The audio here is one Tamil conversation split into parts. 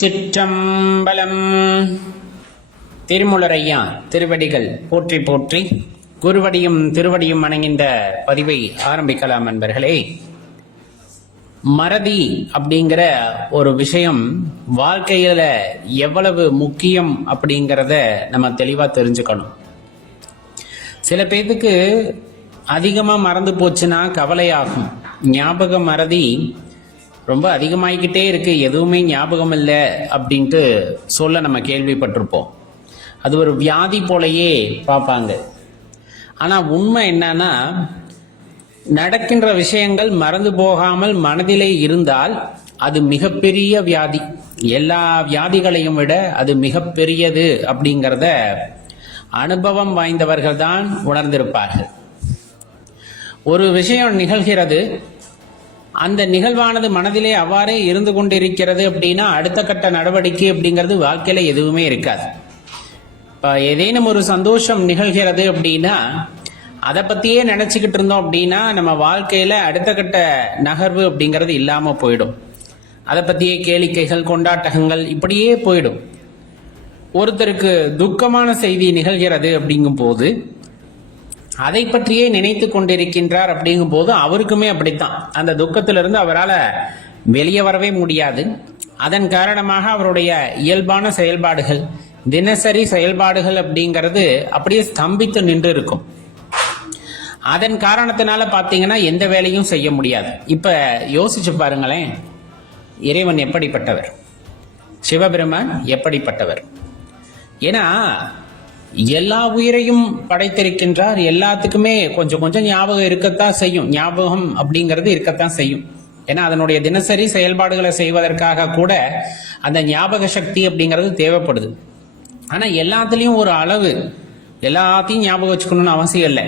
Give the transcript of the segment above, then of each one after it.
சிற்றம்பலம். திருமுலரையா திருவடிகள் போற்றி போற்றி, குருவடியும் திருவடியும் வணங்கின்ற பதிவை ஆரம்பிக்கலாம் நண்பர்களே. மறதி அப்படிங்கிற ஒரு விஷயம் வாழ்க்கையில எவ்வளவு முக்கியம் அப்படிங்கிறத நம்ம தெளிவா தெரிஞ்சுக்கணும். சில பேருக்கு அதிகமா மறந்து போச்சுன்னா கவலையாகும். ஞாபக மறதி ரொம்ப அதிகமாகிக்கிட்டே இருக்கு, எதுவுமே ஞாபகம் இல்லை அப்படின்ட்டு சொல்ல நம்ம கேள்விப்பட்டிருப்போம். அது ஒரு வியாதி போலயே பார்ப்பாங்க. ஆனால் உண்மை என்னன்னா, நடக்கின்ற விஷயங்கள் மறந்து போகாமல் மனதிலே இருந்தால் அது மிகப்பெரிய வியாதி. எல்லா வியாதிகளையும் விட அது மிகப்பெரியது அப்படிங்கிறத அனுபவம் வாய்ந்தவர்கள் தான் உணர்ந்திருப்பார்கள். ஒரு விஷயம் நிகழ்கிறது, அந்த நிகழ்வானது மனதிலே அவ்வாறே இருந்து கொண்டிருக்கிறது அப்படின்னா அடுத்த கட்ட நடவடிக்கை அப்படிங்கிறது வாழ்க்கையில எதுவுமே இருக்காது. இப்போ ஏதேனும் ஒரு சந்தோஷம் நிகழ்கிறது அப்படின்னா அதை பற்றியே நினச்சிக்கிட்டு இருந்தோம் அப்படின்னா நம்ம வாழ்க்கையில் அடுத்த கட்ட நகர்வு அப்படிங்கிறது இல்லாமல் போயிடும். அதை பற்றியே கேளிக்கைகள், கொண்டாட்டங்கள் இப்படியே போயிடும். ஒருத்தருக்கு துக்கமான செய்தி நிகழ்கிறது அப்படிங்கும் போது அதை பற்றியே நினைத்து கொண்டிருக்கின்றார் அப்படிங்கும் போது அவருக்குமே அப்படித்தான். அந்த துக்கத்திலிருந்து அவரால் வெளியே வரவே முடியாது. அதன் காரணமாக அவருடைய இயல்பான செயல்பாடுகள், தினசரி செயல்பாடுகள் அப்படிங்கிறது அப்படியே ஸ்தம்பித்து நின்று இருக்கும். அதன் காரணத்தினால பார்த்தீங்கன்னா எந்த வேலையும் செய்ய முடியாது. இப்ப யோசிச்சு பாருங்களேன், இறைவன் எப்படிப்பட்டவர், சிவபெருமான் எப்படிப்பட்டவர். ஏன்னா எல்லா உயிரையும் படைத்திருக்கின்றார். எல்லாத்துக்குமே கொஞ்சம் கொஞ்சம் ஞாபகம் இருக்கத்தான் செய்யும். ஞாபகம் அப்படிங்கிறது இருக்கத்தான் செய்யும். ஏன்னா அதனுடைய தினசரி செயல்பாடுகளை செய்வதற்காக கூட அந்த ஞாபக சக்தி அப்படிங்கிறது தேவைப்படுது. ஆனா எல்லாத்துலயும் ஒரு அளவு, எல்லாத்தையும் ஞாபகம் வச்சுக்கணும்னு அவசியம் இல்லை.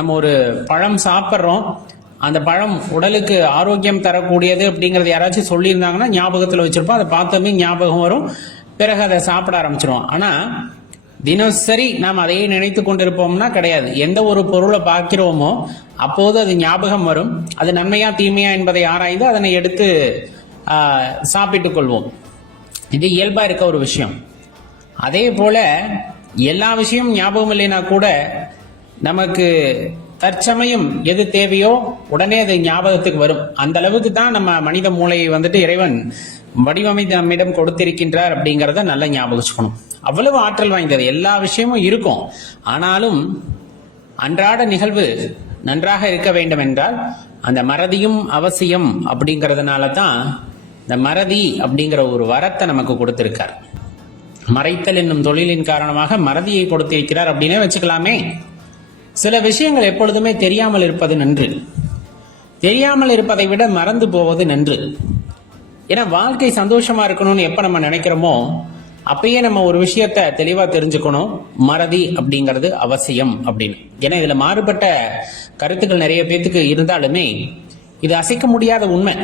நம்ம ஒரு பழம் சாப்பிட்றோம், அந்த பழம் உடலுக்கு ஆரோக்கியம் தரக்கூடியது அப்படிங்கறது யாராச்சும் சொல்லியிருந்தாங்கன்னா ஞாபகத்துல வச்சிருப்போம். அதை பார்த்தோமே ஞாபகம் வரும், பிறகு அதை சாப்பிட ஆரம்பிச்சிருவோம். ஆனா தினசரி நாம் அதையே நினைத்து கொண்டிருப்போம்னா கிடையாது. எந்த ஒரு பொருளை பார்க்கிறோமோ அப்போது அது ஞாபகம் வரும். அது நன்மையா தீமையா என்பதை ஆராய்ந்து அதனை எடுத்து சாப்பிட்டுக் கொள்வோம். இது இயல்பா இருக்க ஒரு விஷயம். அதே போல எல்லா விஷயமும் ஞாபகம் இல்லைன்னா கூட நமக்கு தற்சமயம் எது தேவையோ உடனே அது ஞாபகத்துக்கு வரும். அந்த அளவுக்கு தான் நம்ம மனித மூளையை இறைவன் வடிவமைத்து நம்மிடம் கொடுத்திருக்கின்றார் அப்படிங்கிறத நல்லா ஞாபகம் வச்சுக்கணும். அவ்வளவு ஆற்றல் வாய்ந்தது, எல்லா விஷயமும் இருக்கும். ஆனாலும் அன்றாட நிகழ்வு நன்றாக இருக்க வேண்டும் என்றால் அந்த மறதியும் அவசியம். அப்படிங்கிறதுனால தான் இந்த மறதி அப்படிங்கிற ஒரு வரத்தை நமக்கு கொடுத்திருக்கார். மறைத்தல் என்னும் தொழிலின் காரணமாக மறதியை கொடுத்திருக்கிறார் அப்படின்னே வச்சுக்கலாமே. சில விஷயங்கள் எப்பொழுதுமே தெரியாமல் இருப்பது நன்று. தெரியாமல் இருப்பதை விட மறந்து போவது நன்று. ஏன்னா வாழ்க்கை சந்தோஷமா இருக்கணும்னு எப்ப நம்ம நினைக்கிறோமோ அப்பயே நம்ம ஒரு விஷயத்த தெளிவா தெரிஞ்சுக்கணும், மறதி அப்படிங்கிறது அவசியம் அப்படின்னு. ஏன்னா இதுல மாறுபட்ட கருத்துக்கள் நிறைய பேத்துக்கு இருந்தாலுமே இது அசைக்க முடியாத உண்மை.